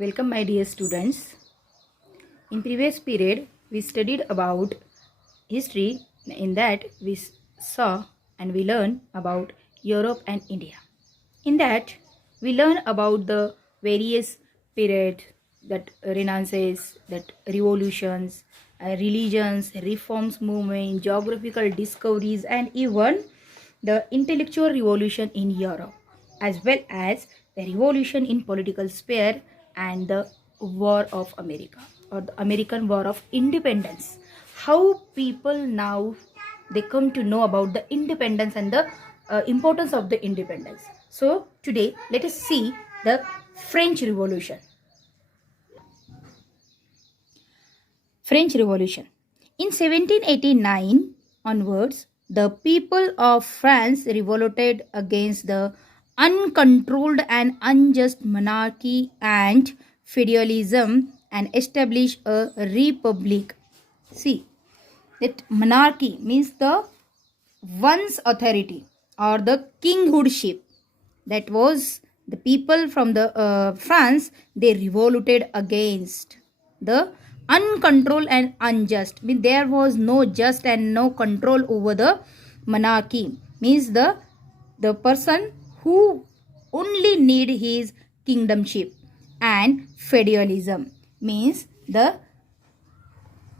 Welcome my dear students. In previous period we studied about history. In that we saw and we learned about Europe and India. In that we learn about the various periods, that renaissances, that revolutions, religions, reforms movement, geographical discoveries, and even the intellectual revolution in Europe, as well as the revolution in political sphere and the War of America, or the American War of Independence. How people now they come to know about the independence and the importance of the independence. So today let us see the French Revolution. French Revolution. In 1789 onwards, the people of France revolted against the uncontrolled and unjust monarchy and feudalism and established a republic. See, that monarchy means the one's authority or the kinghoodship. That was the people from the France, they revolted against the uncontrolled and unjust. Means there was no just and no control over the monarchy. Means the person who only need his kingdomship, and feudalism means the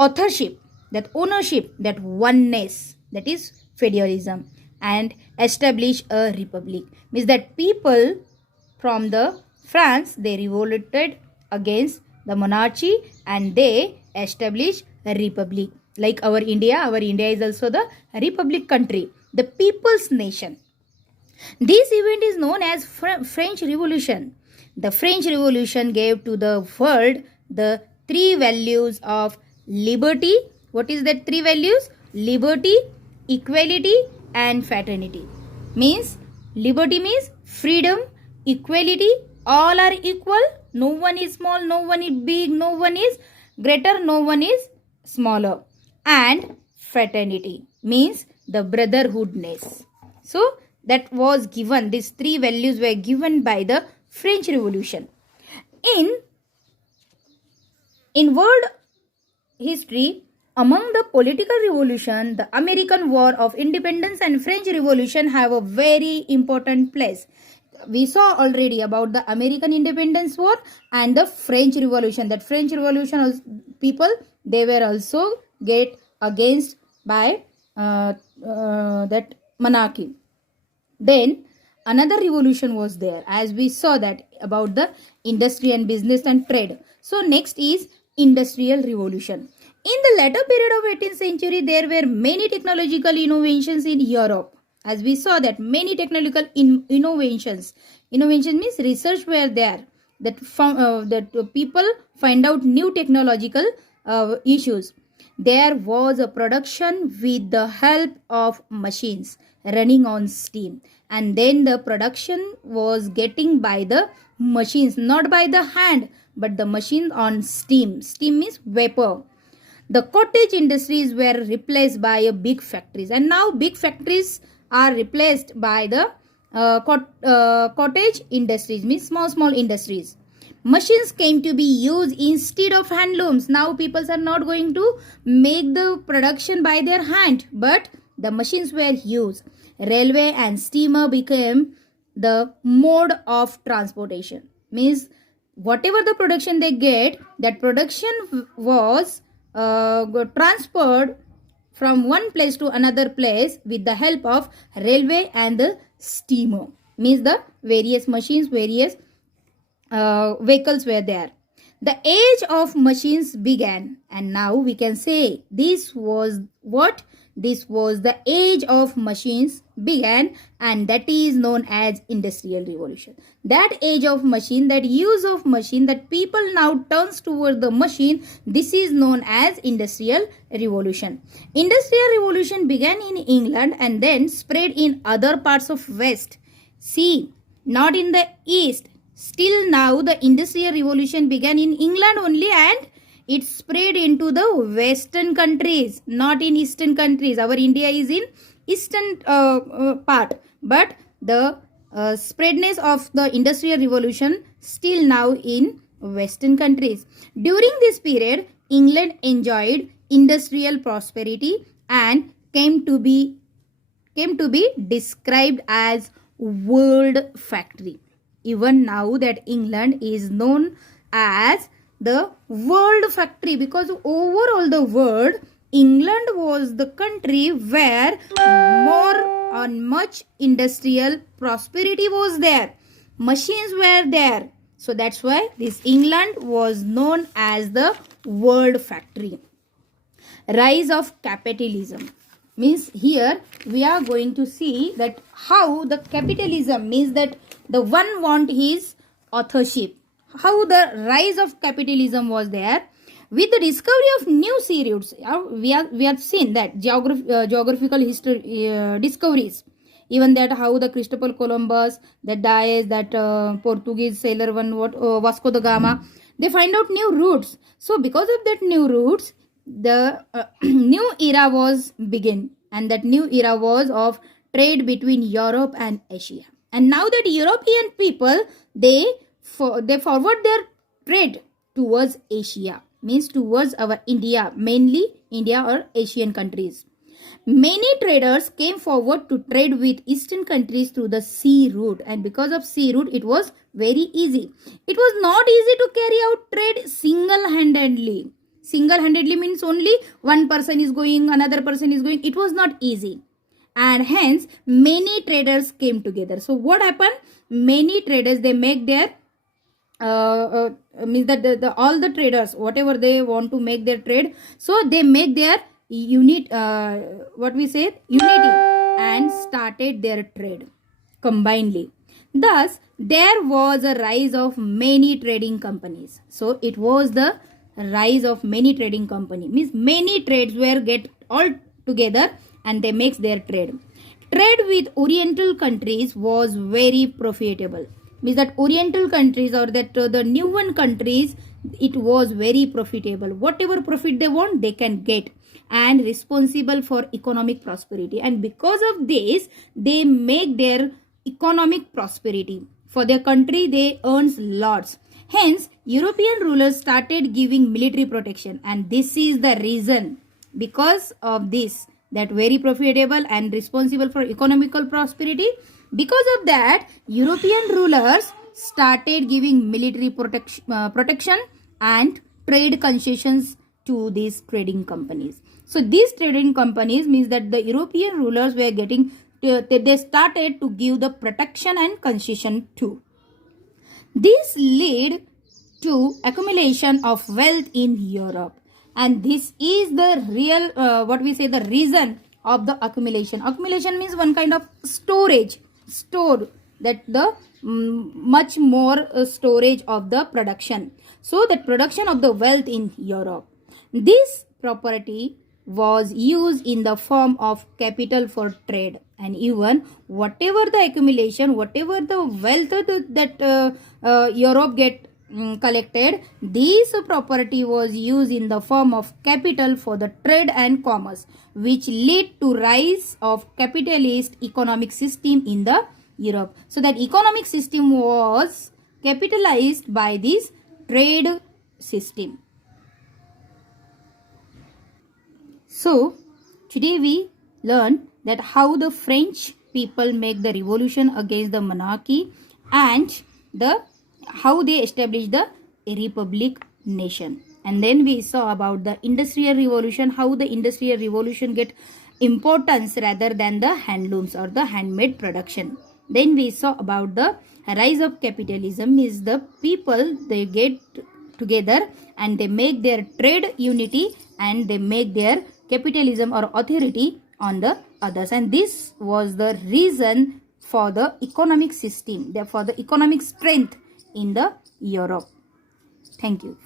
authorship, that ownership, that oneness, that is feudalism, and establish a republic. Means that people from the France, they revolted against the monarchy and they established a republic. Like our India is also the republic country, the people's nation. This event is known as French Revolution. The French Revolution gave to the world the three values of liberty. What is that three values? Liberty, equality, and fraternity. Means liberty means freedom, equality, all are equal. No one is small, no one is big, no one is greater, no one is smaller. And fraternity means the brotherhoodness. So that was given, these three values were given by the French Revolution. In world history, among the political revolution, the American War of Independence and French Revolution have a very important place. We saw already about the American Independence War and the French Revolution. That French Revolution people, they were also get against by that monarchy. Then another revolution was there, as we saw that about the industry and business and trade. So next is Industrial Revolution. In the latter period of 18th century, there were many technological innovations in Europe. As we saw that many technological innovations. Innovation means research were there. That people find out new technological issues. There was a production with the help of machines running on steam. And then the production was getting by the machines, not by the hand, but the machine on steam. Steam means vapor. The cottage industries were replaced by big factories, and now big factories are replaced by the cottage industries, means small industries. Machines came to be used instead of handlooms. Now people are not going to make the production by their hand, but the machines were used. Railway and steamer became the mode of transportation. Means whatever the production they get, that production was transferred from one place to another place with the help of railway and the steamer. Means the various machines, various vehicles were there. The age of machines began, and now we can say this was what? This was the age of machines began, and that is known as Industrial Revolution. That age of machine, that use of machine, that people now turns toward the machine, this is known as Industrial Revolution. Industrial Revolution began in England and then spread in other parts of West. See, not in the East. Still now the Industrial Revolution began in England only, and it spread into the western countries, not in eastern countries. Our India is in eastern part, but the spreadness of the Industrial Revolution still now in Western countries. During this period, England enjoyed industrial prosperity and came to be described as world factory. Even now that England is known as the world factory, because overall the world, England was the country where more and much industrial prosperity was there. Machines were there. So that's why this England was known as the world factory. Rise of capitalism means here we are going to see that how the capitalism means that the one want his authorship, how the rise of capitalism was there. With the discovery of new sea routes, we have seen that geographical history discoveries, even that how the Christopher Columbus, that dies, that Portuguese sailor one, what Vasco da Gama, they find out new routes. So because of that new routes, the new era was begin, and that new era was of trade between Europe and Asia. And now that European people, they forward their trade towards Asia, means towards our India, mainly India or Asian countries. Many traders came forward to trade with Eastern countries through the sea route, and because of sea route, it was very easy. It was not easy to carry out trade single-handedly. Single-handedly means only one person is going, another person is going. It was not easy, and hence many traders came together. So what happened? Many traders, they make their means that all the traders, whatever they want to make their trade, so they make their unity and started their trade combinedly. Thus there was a rise of many trading companies. So it was the rise of many trading company, means many trades were get all together and they makes their trade. Trade with Oriental countries was very profitable, means that Oriental countries or that the new one countries, it was very profitable. Whatever profit they want, they can get, and responsible for economic prosperity. And because of this, they make their economic prosperity for their country. They earns lots. Hence European rulers started giving military protection, and this is the reason, because of this, that very profitable and responsible for economical prosperity. Because of that, European rulers started giving military protection and trade concessions to these trading companies. So these trading companies means that the European rulers were getting, they started to give the protection and concession too. This led to accumulation of wealth in Europe, and this is the real the reason of the accumulation. Accumulation means one kind of storage, stored, that the much more storage of the production. So that production of the wealth in Europe, this property was used in the form of capital for trade. And even whatever the accumulation, whatever the wealth that Europe get collected, this property was used in the form of capital for the trade and commerce, which led to rise of capitalist economic system in the Europe. So that economic system was capitalized by this trade system. So today we learn that how the French people make the revolution against the monarchy, and how they established the republic nation. And then we saw about the industrial revolution, how the industrial revolution get importance rather than the handlooms or the handmade production. Then we saw about the rise of capitalism, is the people, they get together and they make their trade unity and they make their capitalism or authority on the others. And this was the reason for the economic system, therefore the economic strength in the Europe. Thank you.